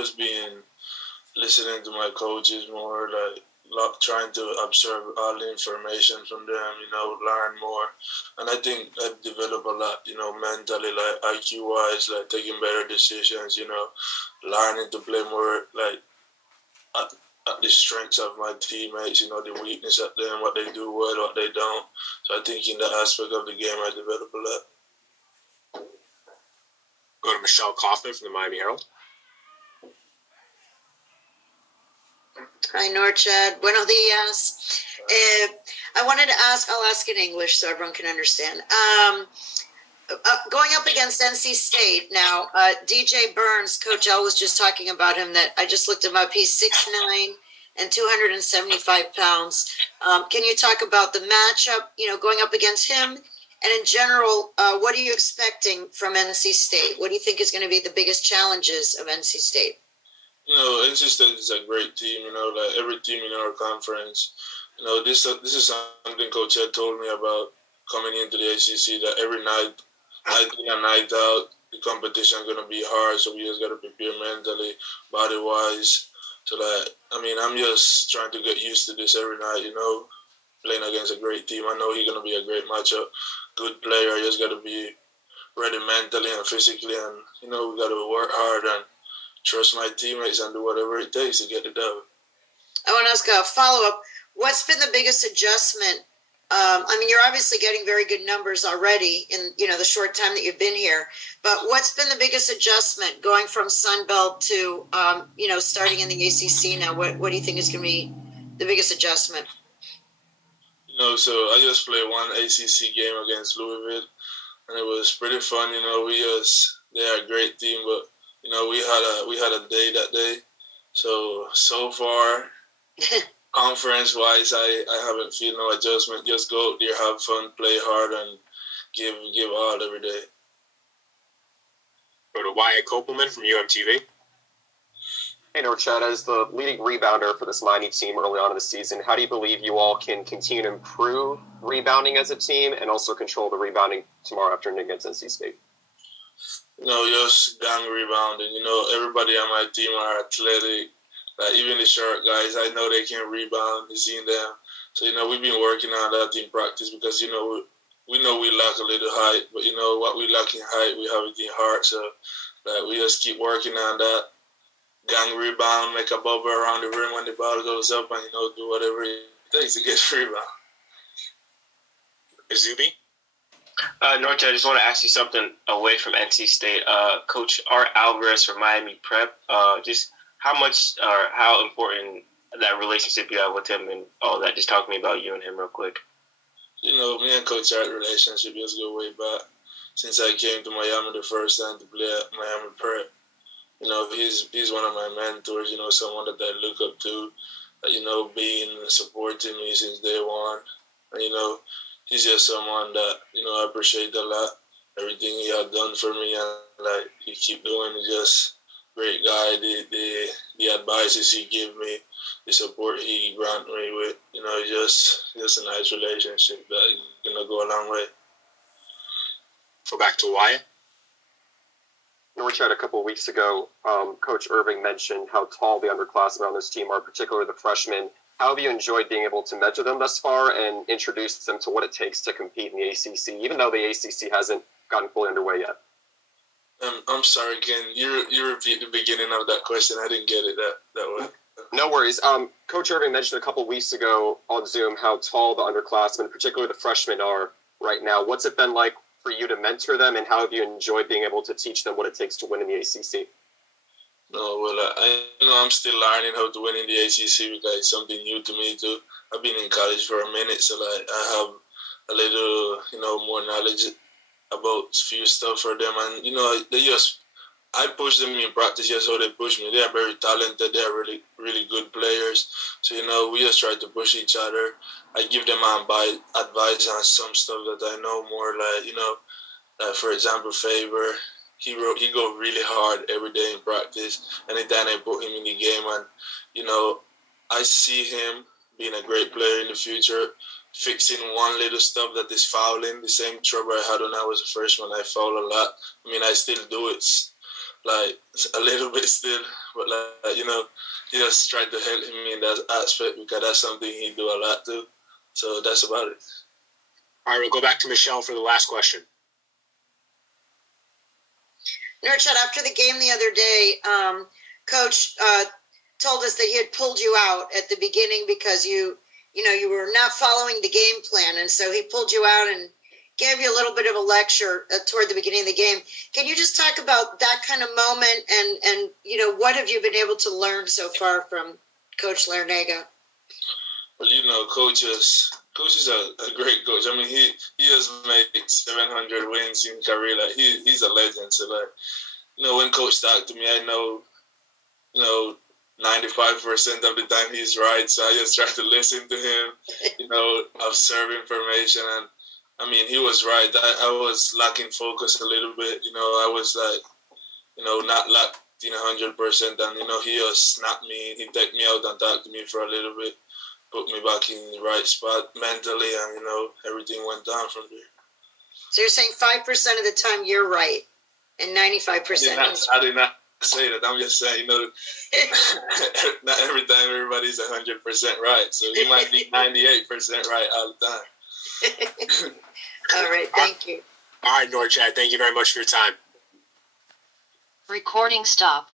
just been listening to my coaches more, like trying to absorb all the information from them, learn more. And I think I've developed a lot, mentally, like IQ-wise, like taking better decisions, learning to play more, like at the strengths of my teammates, the weakness at them, what they do well, what they don't. So I think in that aspect of the game, I developed a lot. Go to Michelle Kaufman from the Miami Herald. Hi, Norchad. Buenos dias. I wanted to ask, I'll ask in English so everyone can understand. Going up against NC State now, DJ Burns, Coach L was just talking about him, that I just looked him up. He's 6'9" and 275 pounds. Can you talk about the matchup, going up against him? And in general, what are you expecting from NC State? What do you think is going to be the biggest challenges of NC State? NC State is a great team, like every team in our conference. This is something Coach Ed told me about coming into the ACC, that every night in and night out, the competition is going to be hard, so we just got to prepare mentally, body-wise. So, I'm just trying to get used to this every night, playing against a great team. I know he's going to be a great matchup, good player. I just got to be ready mentally and physically, and, we got to work hard and trust my teammates and do whatever it takes to get it done. I want to ask a follow-up. What's been the biggest adjustment? You're obviously getting very good numbers already in, the short time that you've been here. But what's been the biggest adjustment going from Sunbelt to, starting in the ACC now? What do you think is going to be the biggest adjustment? So I just played one ACC game against Louisville, and it was pretty fun. They're a great team, but we had a day that day. So far, conference-wise, I haven't feel no adjustment. Just go out there, have fun, play hard, and give all every day. Go to Wyatt Kopelman from UMTV. Hey, Norchad, as the leading rebounder for this Miami team early on in the season, how do you believe you all can continue to improve rebounding as a team and also control the rebounding tomorrow afternoon against NC State? Just gang rebounding. Everybody on my team are athletic. Like, even the short guys, I know they can rebound. You've seen them. So, we've been working on that in practice because, we know we lack a little height. But, what we lack in height, we have it in heart. So, we just keep working on that. Gang rebound, make a bubble around the rim when the ball goes up and, do whatever it takes to get the rebound. Zuby? Norchad, I just want to ask you something away from NC State. Coach Art Alvarez from Miami Prep, just how important that relationship you have with him and all that. Just talk to me about you and him real quick. Me and Coach Art relationship just go way back. Since I came to Miami the first time to play at Miami Prep, he's one of my mentors, someone that I look up to, being supporting me since day one. And, he's just someone that, I appreciate a lot. Everything he had done for me and, he keep doing. He's just great guy. The advices he give me, the support he grant me with, just a nice relationship that is going to go a long way. Go back to Wyatt. Norchad, a couple of weeks ago, Coach Irving mentioned how tall the underclassmen on this team are, particularly the freshmen. How have you enjoyed being able to measure them thus far and introduce them to what it takes to compete in the ACC, even though the ACC hasn't gotten fully underway yet? I'm sorry, Ken. You repeat the beginning of that question. I didn't get it that way. No worries. Coach Irving mentioned a couple of weeks ago on Zoom how tall the underclassmen, particularly the freshmen, are right now. What's it been like for you to mentor them, and how have you enjoyed being able to teach them what it takes to win in the ACC? I'm still learning how to win in the ACC because it's something new to me too. I've been in college for a minute, so I have a little, more knowledge about a few stuff for them, and I push them in practice just so they push me. They are very talented. They are really, really good players. So, we just try to push each other. I give them advice on some stuff that I know more, like for example, Faber. He go really hard every day in practice. Anytime I put him in the game, and I see him being a great player in the future, fixing one little stuff that is fouling. The same trouble I had when I was a freshman. I foul a lot. I still do it, like a little bit still, but like he just tried to help me in that aspect because that's something he do a lot too. So that's about it. All right, we'll go back to Michelle for the last question. Norchad, after the game the other day, Coach told us that he had pulled you out at the beginning because you were not following the game plan, and so he pulled you out and gave you a little bit of a lecture toward the beginning of the game. Can you just talk about that kind of moment and what have you been able to learn so far from Coach Larrañaga? Well, Coach is a great coach. I mean, he has made 700 wins in career. Like he's a legend. So like, when Coach talked to me, I know, 95% of the time he's right. So I just try to listen to him, observe information. And I mean, he was right. I was lacking focus a little bit. I was like, not locked in 100%. And, he just snapped me. He took me out and talked to me for a little bit, put me back in the right spot mentally. And, everything went down from there. So you're saying 5% of the time you're right and 95% I did not say that. I'm just saying, not every time everybody's 100% right. So he might be 98% right all the time. All right, thank you. All right, Norchad, thank you very much for your time. Recording stop.